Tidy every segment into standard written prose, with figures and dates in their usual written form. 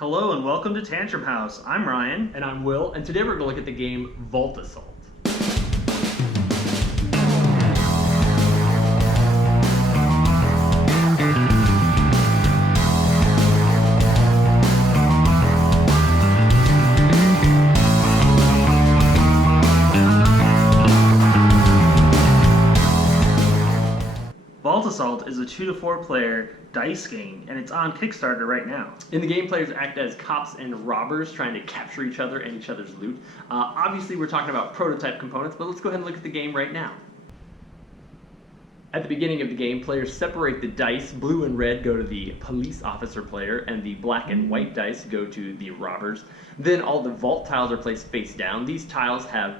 Hello and welcome to Tantrum House. I'm Ryan. And I'm Will, and today we're going to look at the game Vault Assault. Vault Assault is a 2 to 4 player dice game, and it's on Kickstarter right now. In the game, players act as cops and robbers trying to capture each other and each other's loot. Obviously, we're talking about prototype components, but let's go ahead and look at the game right now. At the beginning of the game, players separate the dice. Blue and red go to the police officer player, and the black and white dice go to the robbers. Then all the vault tiles are placed face down. These tiles have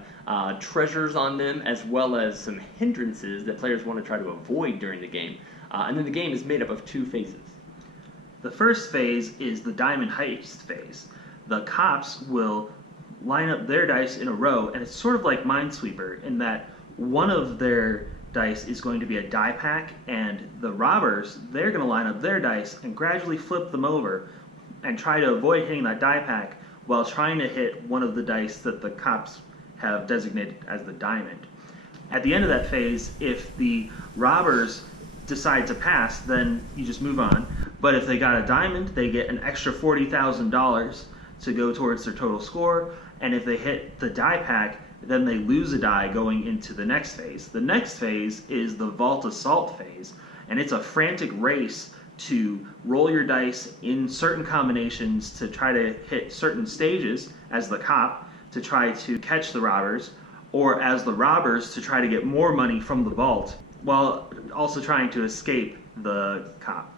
treasures on them, as well as some hindrances that players want to try to avoid during the game. And then the game is made up of two phases. The first phase is the diamond heist phase. The cops will line up their dice in a row, and it's sort of like Minesweeper in that one of their dice is going to be a die pack, and the robbers, they're going to line up their dice and gradually flip them over and try to avoid hitting that die pack while trying to hit one of the dice that the cops have designated as the diamond. At the end of that phase, if the robbers decide to pass, then you just move on. But if they got a diamond, they get an extra $40,000 to go towards their total score. And if they hit the die pack, then they lose a die going into the next phase. The next phase is the Vault Assault phase, and it's a frantic race to roll your dice in certain combinations to try to hit certain stages as the cop to try to catch the robbers, or as the robbers to try to get more money from the vault, while also trying to escape the cop.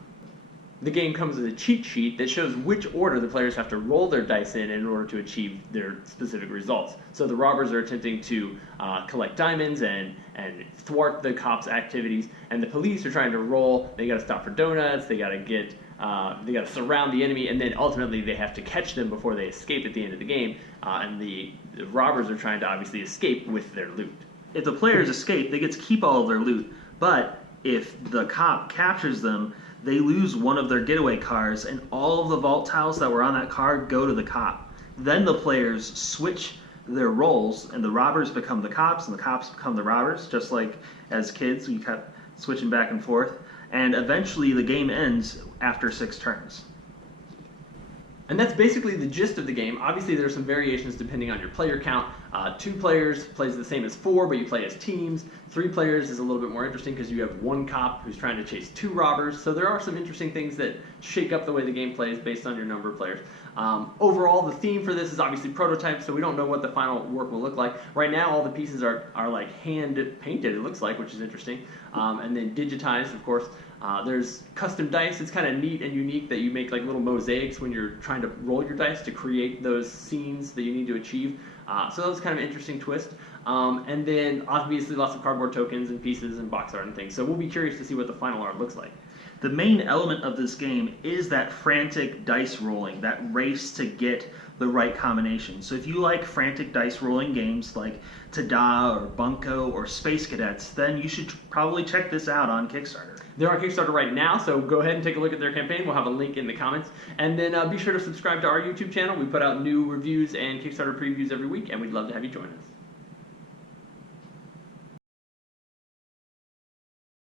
The game comes with a cheat sheet that shows which order the players have to roll their dice in order to achieve their specific results. So the robbers are attempting to collect diamonds and thwart the cops' activities, and the police are trying to roll. They got to stop for donuts. They got to surround the enemy, and then ultimately they have to catch them before they escape at the end of the game. And the robbers are trying to obviously escape with their loot. If the players escape, they get to keep all of their loot, but if the cop captures them, they lose one of their getaway cars, and all of the vault tiles that were on that car go to the cop. Then the players switch their roles, and the robbers become the cops, and the cops become the robbers, just like as kids, we kept switching back and forth. And eventually the game ends after 6 turns. And that's basically the gist of the game. Obviously, there are some variations depending on your player count. 2 players plays the same as 4, but you play as teams. 3 players is a little bit more interesting because you have 1 cop who's trying to chase 2 robbers. So there are some interesting things that shake up the way the game plays based on your number of players. Overall, the theme for this is obviously prototype, so we don't know what the final work will look like. Right now, all the pieces are like hand painted, it looks like, which is interesting, and then digitized, of course. There's custom dice. It's kind of neat and unique that you make like little mosaics when you're trying to roll your dice to create those scenes that you need to achieve. So that was kind of an interesting twist. And then obviously lots of cardboard tokens and pieces and box art and things. So we'll be curious to see what the final art looks like. The main element of this game is that frantic dice rolling, that race to get the right combination. So if you like frantic dice rolling games like Tada or Bunko or Space Cadets, then you should probably check this out on Kickstarter. They're on Kickstarter right now, so go ahead and take a look at their campaign. We'll have a link in the comments. And then be sure to subscribe to our YouTube channel. We put out new reviews and Kickstarter previews every week, and we'd love to have you join us.